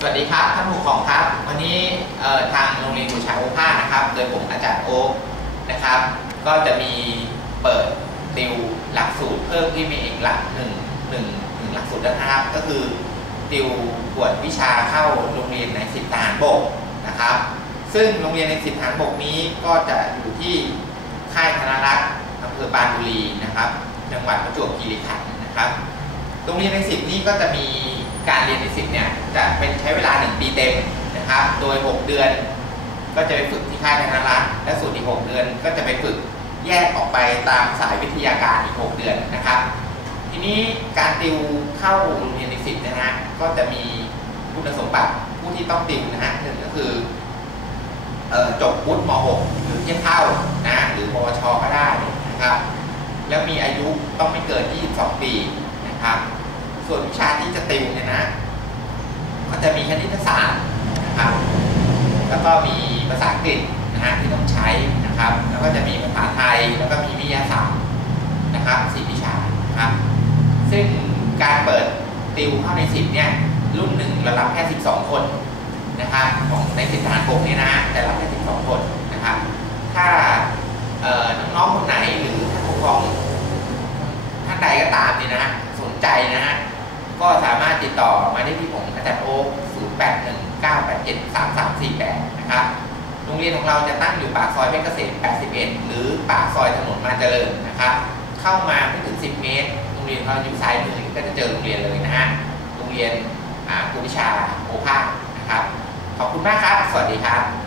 สวัสดีครับท่านผู้ปกครองครับ วันนี้ทางโรงเรียนกุชาโอภาสนะครับ โดยผมอาจารย์โอ๊คนะครับ ก็จะมีเปิดติวหลักสูตรเพิ่มที่มีเอกหลักหนึ่งหนึ่งหนึ่งหลักสูตรนะครับ ก็คือติวกวดวิชาเข้าโรงเรียนในสิบทหารบกนะครับ ซึ่งโรงเรียนในสิบทหารบกนี้ก็จะอยู่ที่ค่ายธนรักษ์อำเภอปานบุรีนะครับ จังหวัดประจวบคีรีขันธ์นะครับ โรงเรียนในสิบนี่ก็จะมี การเรียนในสิบเนี่ยจะเป็นใช้เวลา 1 ปีเต็มนะครับ โดย 6 เดือน ก็จะไปฝึกที่ค่ายธนรักษ์และส่วนอีก 6 เดือน ก็จะไปฝึกแยกออกไปตามสายวิทยาการอีก 6 เดือนนะครับ ทีนี้การติวเข้าโรงเรียนในสิบนะฮะก็จะมีคุณสมบัติผู้ที่ต้องติวนะฮะหนึ่งก็คือเอ่อจบวุฒิม .6 หรือเทียบเท่านะหรือปวชก็ได้นะครับ แล้วมีอายุต้องไม่เกิน 22 ปีนะครับ ส่วนวิชาที่จะติวเนี่ยนะก็จะมีคณิตศาสตร์นะครับ แล้วก็มีภาษาอังกฤษนะฮะที่ต้องใช้นะครับ แล้วก็จะมีภาษาไทยแล้วก็มีวิทยาศาสตร์นะครับสี่วิชานะครับ ซึ่งการเปิดติวเข้าในสิบเนี่ยรุ่นหนึ่งเรารับแค่ 12 คนนะครับของในสิบทหารบกเนี่ยนะจะรับแค่ 12 คนนะครับ ถ้าเอ่อน้องๆคนไหนหรือท่านปกครองท่านใดก็ตามเนี่ยนะสนใจนะฮะ ก็สามารถติดต่อมาได้ที่ผมอาจารย์โอ๊ค0 8 1 9 8 7 3 3 4 8 นะครับ โรงเรียนของเราจะตั้งอยู่ปากซอยเพชรเกษม 81 หรือปากซอยถนนมาเจริญนะครับ เข้ามาไม่ถึง 10 เมตร โรงเรียนเราอยู่ซ้ายมือก็จะเจอโรงเรียนเลยนะฮะ โรงเรียนอากุวิชาโอภาสนะครับ ขอบคุณมากครับ สวัสดีครับ